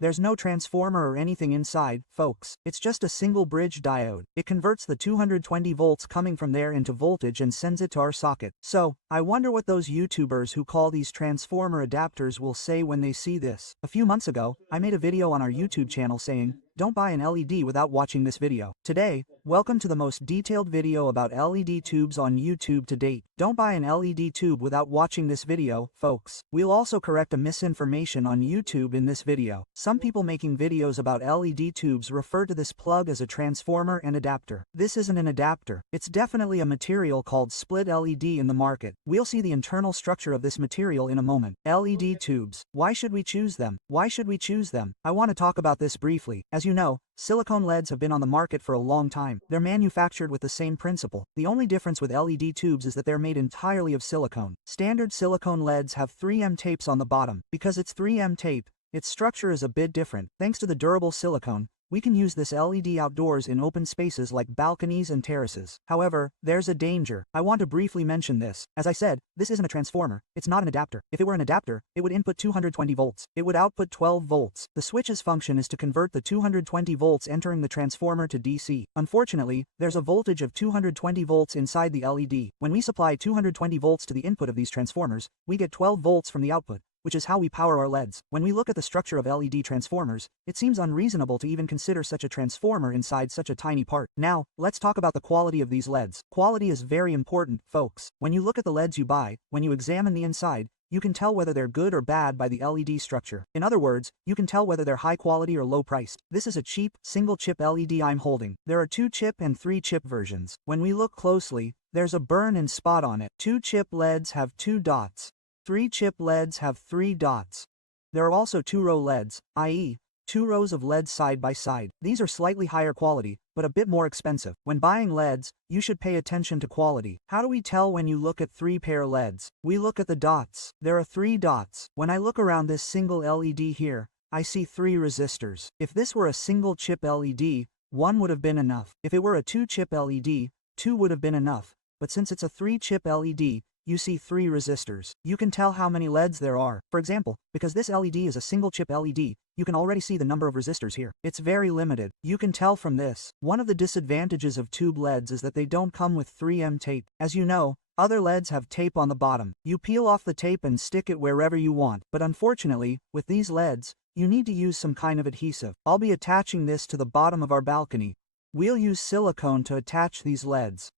There's no transformer or anything inside, folks. It's just a single bridge diode. It converts the 220 volts coming from there into voltage and sends it to our socket. So, I wonder what those YouTubers who call these transformer adapters will say when they see this. A few months ago, I made a video on our YouTube channel saying, "Don't buy an LED without watching this video." Today, welcome to the most detailed video about LED tubes on YouTube to date. Don't buy an LED tube without watching this video, folks. We'll also correct a misinformation on YouTube in this video. Some people making videos about LED tubes refer to this plug as a transformer and adapter. This isn't an adapter. It's definitely a material called split LED in the market. We'll see the internal structure of this material in a moment. LED tubes. Why should we choose them? Why should we choose them? I want to talk about this briefly. As you know, silicone LEDs have been on the market for a long time. They're manufactured with the same principle. The only difference with LED tubes is that they're made entirely of silicone. Standard silicone LEDs have 3M tapes on the bottom. Because it's 3M tape, its structure is a bit different. Thanks to the durable silicone, we can use this LED outdoors in open spaces like balconies and terraces. However, there's a danger. I want to briefly mention this. As I said, this isn't a transformer. It's not an adapter. If it were an adapter, it would input 220 volts. It would output 12 volts. The switch's function is to convert the 220 volts entering the transformer to DC. Unfortunately, there's a voltage of 220 volts inside the LED. When we supply 220 volts to the input of these transformers, we get 12 volts from the output, which is how we power our LEDs. When we look at the structure of LED transformers, it seems unreasonable to even consider such a transformer inside such a tiny part. Now, let's talk about the quality of these LEDs. Quality is very important, folks. When you look at the LEDs you buy, when you examine the inside, you can tell whether they're good or bad by the LED structure. In other words, you can tell whether they're high quality or low priced. This is a cheap, single chip LED I'm holding. There are 2-chip and 3-chip versions. When we look closely, there's a burn-in spot on it. 2-chip LEDs have 2 dots. 3-chip LEDs have 3 dots. There are also 2-row LEDs, i.e., 2 rows of LEDs side by side. These are slightly higher quality, but a bit more expensive. When buying LEDs, you should pay attention to quality. How do we tell when you look at 3-pair LEDs? We look at the dots. There are 3 dots. When I look around this single LED here, I see 3 resistors. If this were a single chip LED, 1 would have been enough. If it were a 2-chip LED, 2 would have been enough. But since it's a 3-chip LED, you see 3 resistors. You can tell how many LEDs there are. For example, because this LED is a single chip LED, you can already see the number of resistors here. It's very limited. You can tell from this. One of the disadvantages of tube LEDs is that they don't come with 3M tape. As you know, other LEDs have tape on the bottom. You peel off the tape and stick it wherever you want. But unfortunately, with these LEDs, you need to use some kind of adhesive. I'll be attaching this to the bottom of our balcony. We'll use silicone to attach these LEDs.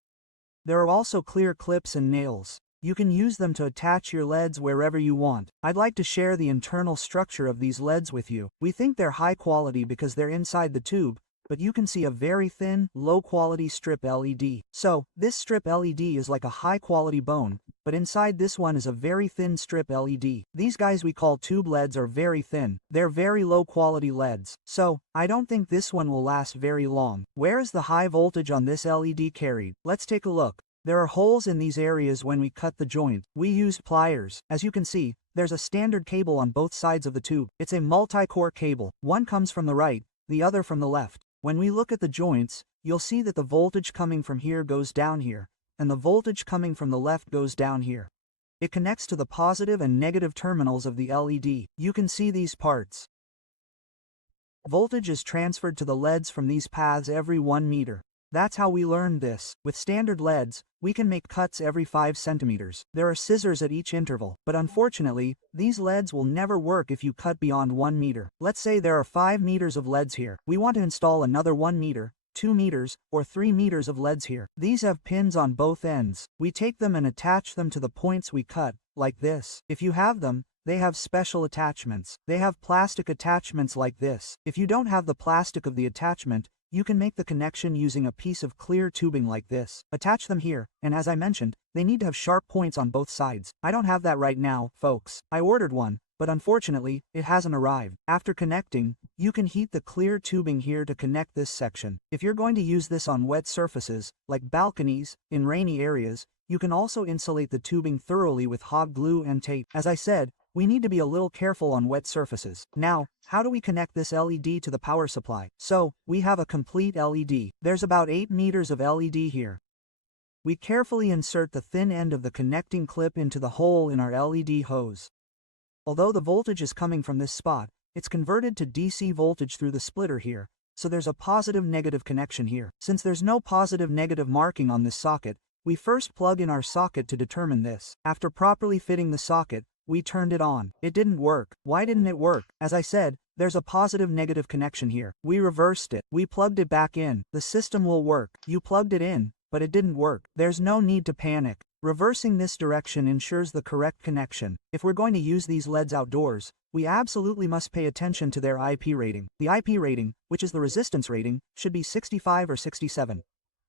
There are also clear clips and nails. You can use them to attach your LEDs wherever you want. I'd like to share the internal structure of these LEDs with you. We think they're high quality because they're inside the tube, but you can see a very thin, low-quality strip LED. So, this strip LED is like a high-quality bone, but inside this one is a very thin strip LED. These guys we call tube LEDs are very thin. They're very low-quality LEDs. So, I don't think this one will last very long. Where is the high voltage on this LED carried? Let's take a look. There are holes in these areas when we cut the joint. We used pliers. As you can see, there's a standard cable on both sides of the tube. It's a multi-core cable. One comes from the right, the other from the left. When we look at the joints, you'll see that the voltage coming from here goes down here, and the voltage coming from the left goes down here. It connects to the positive and negative terminals of the LED. You can see these parts. Voltage is transferred to the LEDs from these paths every 1 meter. That's how we learned this. With standard LEDs, we can make cuts every 5 centimeters. There are scissors at each interval, but unfortunately, these LEDs will never work if you cut beyond 1 meter. Let's say there are 5 meters of LEDs here. We want to install another 1 meter, 2 meters, or 3 meters of LEDs here. These have pins on both ends. We take them and attach them to the points we cut, like this. If you have them, they have special attachments. They have plastic attachments like this. If you don't have the plastic of the attachment, you can make the connection using a piece of clear tubing like this. Attach them here, and as I mentioned, they need to have sharp points on both sides. I don't have that right now, folks. I ordered one, but unfortunately, it hasn't arrived. After connecting, you can heat the clear tubing here to connect this section. If you're going to use this on wet surfaces, like balconies, in rainy areas, you can also insulate the tubing thoroughly with hot glue and tape. As I said, we need to be a little careful on wet surfaces. Now, how do we connect this LED to the power supply? So, we have a complete LED. There's about 8 meters of LED here. We carefully insert the thin end of the connecting clip into the hole in our LED hose. Although the voltage is coming from this spot, it's converted to DC voltage through the splitter here, so there's a positive-negative connection here. Since there's no positive-negative marking on this socket, we first plug in our socket to determine this. After properly fitting the socket, we turned it on. It didn't work. Why didn't it work? As I said, there's a positive-negative connection here. We reversed it. We plugged it back in. The system will work. You plugged it in, but it didn't work. There's no need to panic. Reversing this direction ensures the correct connection. If we're going to use these LEDs outdoors, we absolutely must pay attention to their IP rating. The IP rating, which is the resistance rating, should be 65 or 67.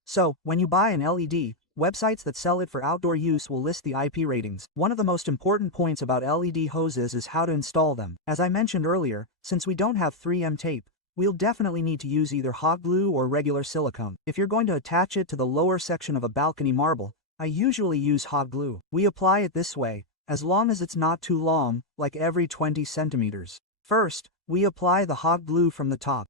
So, when you buy an LED, websites that sell it for outdoor use will list the IP ratings. One of the most important points about LED hoses is how to install them. As I mentioned earlier, since we don't have 3M tape, we'll definitely need to use either hot glue or regular silicone. If you're going to attach it to the lower section of a balcony marble, I usually use hot glue. We apply it this way, as long as it's not too long, like every 20 centimeters. First, we apply the hot glue from the top.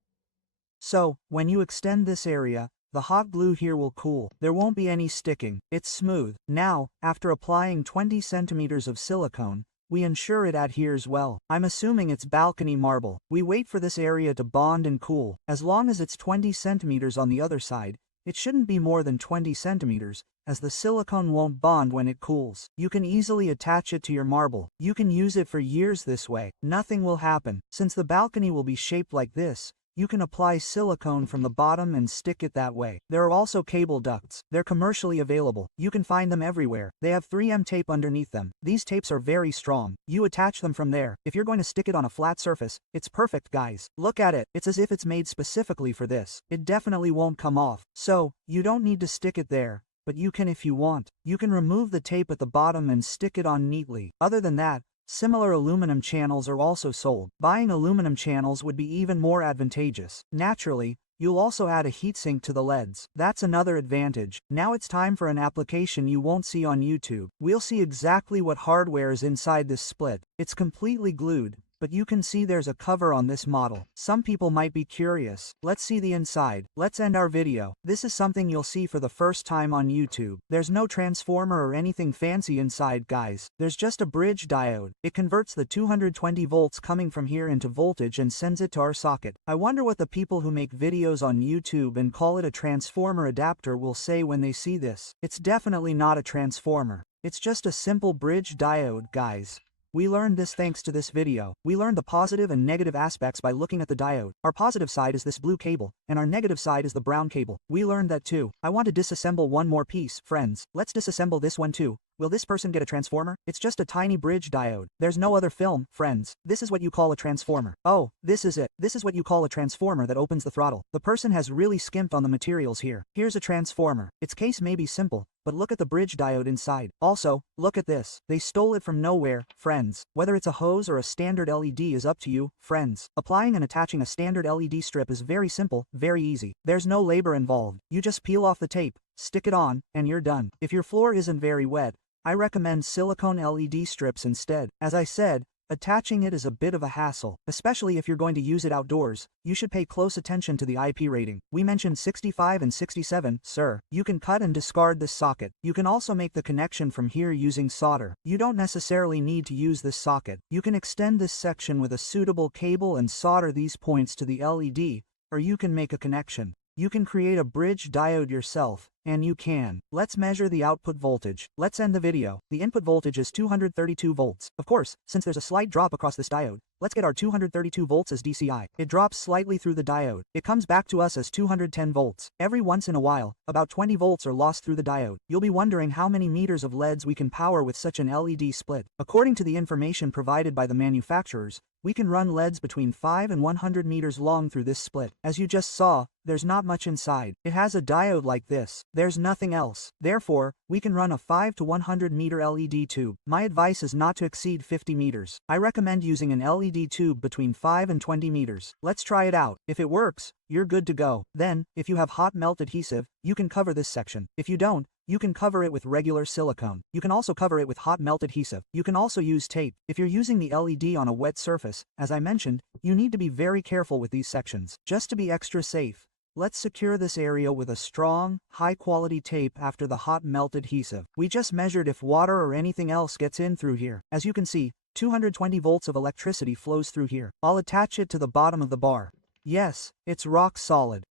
So, when you extend this area, the hot glue here will cool. There won't be any sticking. It's smooth. Now, after applying 20 centimeters of silicone, we ensure it adheres well. I'm assuming it's balcony marble. We wait for this area to bond and cool. As long as it's 20 centimeters on the other side, it shouldn't be more than 20 centimeters, as the silicone won't bond when it cools. You can easily attach it to your marble. You can use it for years this way. Nothing will happen. Since the balcony will be shaped like this, you can apply silicone from the bottom and stick it that way. There are also cable ducts. They're commercially available. You can find them everywhere. They have 3M tape underneath them. These tapes are very strong. You attach them from there. If you're going to stick it on a flat surface, it's perfect, guys. Look at it. It's as if it's made specifically for this. It definitely won't come off. So, you don't need to stick it there, but you can if you want. You can remove the tape at the bottom and stick it on neatly. Other than that, similar aluminum channels are also sold. Buying aluminum channels would be even more advantageous. Naturally, you'll also add a heatsink to the LEDs. That's another advantage. Now it's time for an application you won't see on YouTube. We'll see exactly what hardware is inside this split. It's completely glued, but you can see there's a cover on this model. Some people might be curious. Let's see the inside. Let's end our video. This is something you'll see for the first time on YouTube. There's no transformer or anything fancy inside, guys. There's just a bridge diode. It converts the 220 volts coming from here into voltage and sends it to our socket. I wonder what the people who make videos on YouTube and call it a transformer adapter will say when they see this. It's definitely not a transformer. It's just a simple bridge diode, guys. We learned this thanks to this video. We learned the positive and negative aspects by looking at the diode. Our positive side is this blue cable, and our negative side is the brown cable. We learned that too. I want to disassemble one more piece, friends. Let's disassemble this one too. Will this person get a transformer? It's just a tiny bridge diode. There's no other film, friends. This is what you call a transformer. Oh, this is it. This is what you call a transformer that opens the throttle. The person has really skimped on the materials here. Here's a transformer. Its case may be simple, but look at the bridge diode inside. Also, look at this. They stole it from nowhere, friends. Whether it's a hose or a standard LED is up to you, friends. Applying and attaching a standard LED strip is very simple, very easy. There's no labor involved. You just peel off the tape, stick it on, and you're done. If your floor isn't very wet, I recommend silicone LED strips instead. As I said, attaching it is a bit of a hassle, especially if you're going to use it outdoors. You should pay close attention to the IP rating. We mentioned 65 and 67, sir. You can cut and discard this socket. You can also make the connection from here using solder. You don't necessarily need to use this socket. You can extend this section with a suitable cable and solder these points to the LED, or you can make a connection. You can create a bridge diode yourself, and you can. Let's measure the output voltage. Let's end the video. The input voltage is 232 volts. Of course, since there's a slight drop across this diode, let's get our 232 volts as DCI. It drops slightly through the diode. It comes back to us as 210 volts. Every once in a while, about 20 volts are lost through the diode. You'll be wondering how many meters of LEDs we can power with such an LED split. According to the information provided by the manufacturers, we can run LEDs between 5 and 100 meters long through this split. As you just saw, there's not much inside. It has a diode like this. There's nothing else. Therefore, we can run a 5 to 100 meter LED tube. My advice is not to exceed 50 meters. I recommend using an LED tube between 5 and 20 meters. Let's try it out. If it works, you're good to go. Then, if you have hot melt adhesive, you can cover this section. If you don't, you can cover it with regular silicone. You can also cover it with hot melt adhesive. You can also use tape. If you're using the LED on a wet surface, as I mentioned, you need to be very careful with these sections. Just to be extra safe, let's secure this area with a strong, high-quality tape after the hot melt adhesive. We just measured if water or anything else gets in through here. As you can see, 220 volts of electricity flows through here. I'll attach it to the bottom of the bar. Yes, it's rock solid.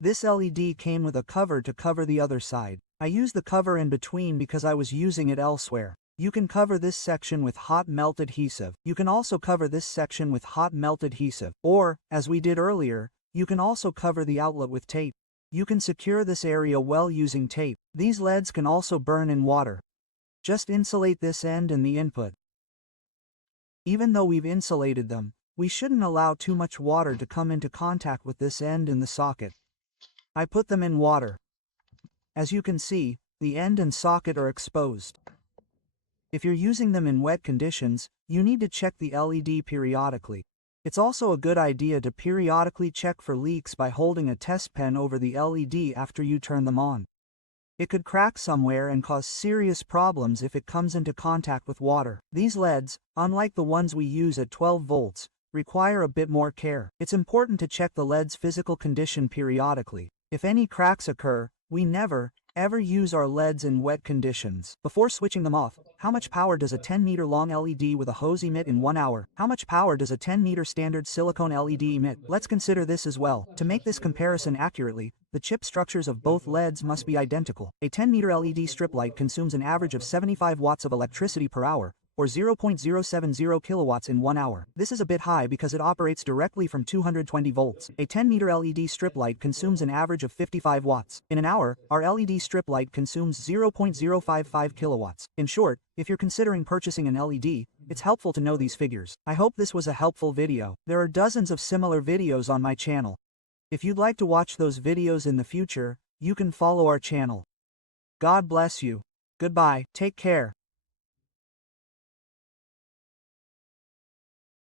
This LED came with a cover to cover the other side. I used the cover in between because I was using it elsewhere. You can cover this section with hot melt adhesive. You can also cover this section with hot melt adhesive. Or, as we did earlier, you can also cover the outlet with tape. You can secure this area well using tape. These LEDs can also burn in water. Just insulate this end and the input. Even though we've insulated them, we shouldn't allow too much water to come into contact with this end in the socket. I put them in water. As you can see, the end and socket are exposed. If you're using them in wet conditions, you need to check the LED periodically. It's also a good idea to periodically check for leaks by holding a test pen over the LED after you turn them on. It could crack somewhere and cause serious problems if it comes into contact with water. These LEDs, unlike the ones we use at 12 volts, require a bit more care. It's important to check the LED's physical condition periodically. If any cracks occur, we never, ever use our LEDs in wet conditions. Before switching them off, how much power does a 10-meter long LED with a hose emit in 1 hour? How much power does a 10-meter standard silicone LED emit? Let's consider this as well. To make this comparison accurately, the chip structures of both LEDs must be identical. A 10-meter LED strip light consumes an average of 75 watts of electricity per hour, or 0.070 kilowatts in 1 hour. This is a bit high because it operates directly from 220 volts. A 10-meter LED strip light consumes an average of 55 watts. In an hour, our LED strip light consumes 0.055 kilowatts. In short, if you're considering purchasing an LED, it's helpful to know these figures. I hope this was a helpful video. There are dozens of similar videos on my channel. If you'd like to watch those videos in the future, you can follow our channel. God bless you. Goodbye. Take care.